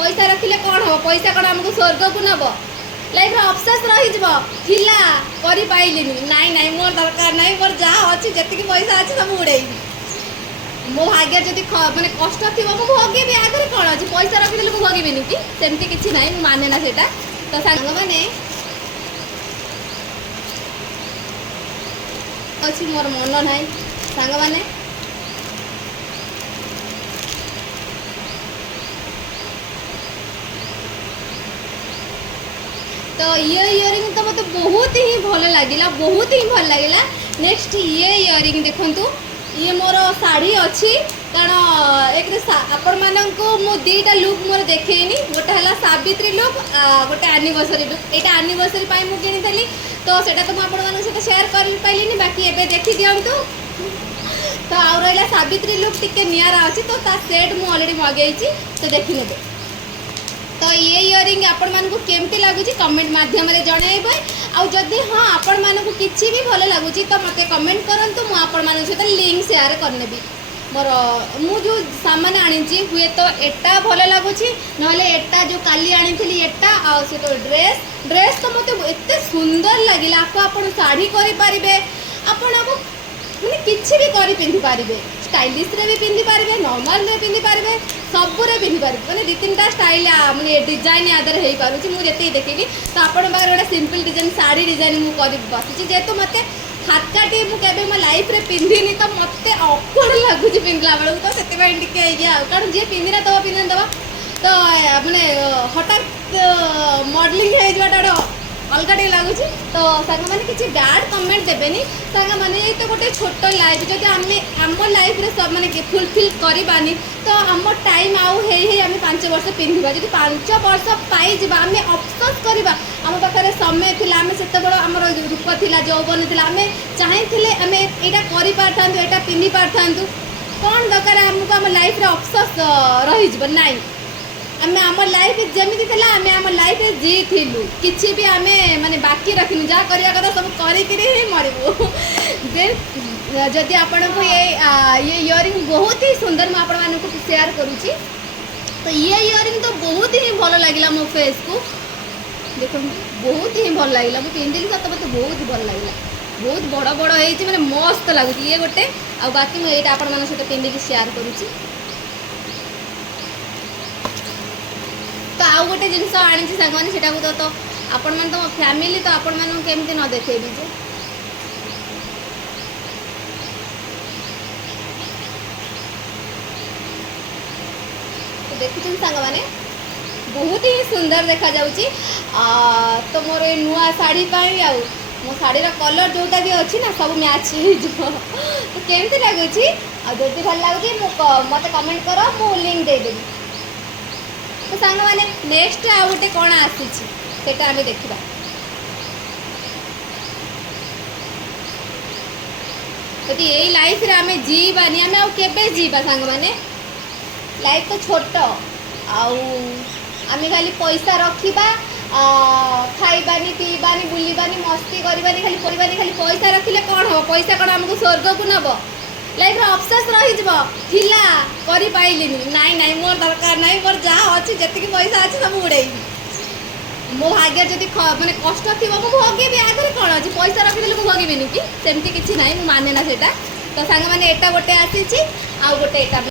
पैसा रखिले कौन हम पैसा कौन आमको स्वर्ग को नब लाइफ अफसोस रही करी पाइलिनी नाई नाई मोर दरकार नाई मोर जहाँ अच्छी जी पैसा अच्छे सब उड़े मो भाग्य जब मानने कष्ट थी मुझे भोगे आगे कौन अच्छे पैसा रखिदेली मुझे भोगेनि कि सेमती किसी ना माने ना से तो सांग मैंने अच्छी मोर मन ना सांग मैंने तो ये इयरिंग तो मतलब बहुत ही भल लगे बहुत ही भल लगे। नेक्स्ट ये इयरिंग देखु ये मोर शाढ़ी अच्छी कारण एक आपण मानक मु दीटा लुक मोर देखेनी गोटे है सावित्री लुक गोटे एनिवर्सरी लुक यहाँ एनिवर्सरी मुझे किनी तो सेटा तो मुझे सहित शेयर कर पाइलिनी बाकी एबे देखी दिंतु तो आउ रहा सावित्री लुक टिके नियारा अच्छी तो ता सेट मुझे अलरेडी मगेची तो देखी ने तो ये इयरिंग आपण मानकु केमती लगुच कमेंट माध्यम जनइबे आउ जदि हाँ आपण मानकु किछि भी भल लगुच तो मते कमेंट करंतु मु आपण मानक सहित लिंक शेयर करनेबी मोर मु जो सामान आनी हुए तो एटा भल लगुच नहले एटा जो काली आनी एटा आ से तो ड्रेस ड्रेस तो मते एते सुंदर लगिला आपण साड़ी करि पारिबे आपण को माने किछि भी करि पिंधि पारिबे स्टाइलिश रे भी पिंधि पारिबे नॉर्मल रे पिंधि पारिबे सबू रे पिंधि पारिबे माने दि तीन टा स्टाइल माने डिजाइन आदर हेई पारुची मु जेते देखिली तो आपण बार गोटे सिंपल डिजाइन साड़ी डिजाइन मु करि बसिची जेतु मते खातकाटी मु केबे मो लाइफ रे पिंधिनी तो मते ऑकवर्ड लागुची पिंधला बेलू तो सेते बाय टिके या कारण जे पिंधिना तो पिंधन दबा तो माने हठात मॉडलिंग हे जटा अलग टे लगुच तो सांग मैंने किसी बैड कमेंट देवेनि सांग मैंने ये तो गोटे छोट लाइफ जब आम लाइफ रे सब माने फुलफिल करवानी तो आम टाइम आउ आम 5 वर्ष पिंधा जब 5 वर्ष पाई आम अफसोस करवा आम पाखे समय थी आम से आम रूप थी जौवन थी आम चाहिए आम यहाँ कर पार यहाँ पिंधि पार कौन दरकार आमको आम लाइफ रे अफसोस रही ना आम आम लाइफ जमी थी आम आम लाइफ जी थिलु किसी भी आम माने बाकी रखिनु जहाँ करवा कथा सब करी मरबू जदि आपण को ये इयरिंग बहुत ही सुंदर मुझे शेयर करुँची तो ये इयरिंग तो बहुत ही भल लगे मो फेस को देख बहुत ही भल लगे मुझे पिंधिली सत मत बहुत भल लगे बहुत बड़ बड़ होती मैंने मस्त लगुच ये गोटे आ बाकी मुझे आपण मान सहित पिंधिकी शेयर करुँची तो आउ गोटे जिनस आनी सांग मैंने से तो आपण मैंने तो फैमिली तो आपण मैंने केमती न देखेबी जे तो देखुन सांग मैंने बहुत ही सुंदर देखा जाउची तो मोर नुआ साड़ी पाई आउ मो साड़ी कलर जोटा भी अच्छी ना सब मैच हो तो केमती लगुच जदि भल लगुच मत कमेंट कर मु लिंक देदेवी तो सांग मैंने नेक्स्ट आउ गोटे कौन आसी आम देखा यदि यही लाइफ रे आम जीवानी आम आके जीवा सांग मैंने लाइफ तो छोट आम खाली पैसा रखा खाइबानी पीबानी बुलबानी मस्ती करबानी खाली करबानी खाली पैसा रखिले कौन हम पैसा कौन आमको स्वर्ग को नब लाइफ अफसोस रही करी पाइलिनी नाई नाई मोर दरकार नाई मोर जहाँ अच्छी जी पैसा अच्छे सब उड़े मो भाग्य जब मानने कष्ट थी मुझे भोगे आगे कौन अच्छे पैसा रखिदेली मुझे भोगेनि कि सेमती किसी ना माने ना से तो सांग मैंने एटा गोटे आसी आउ गोटे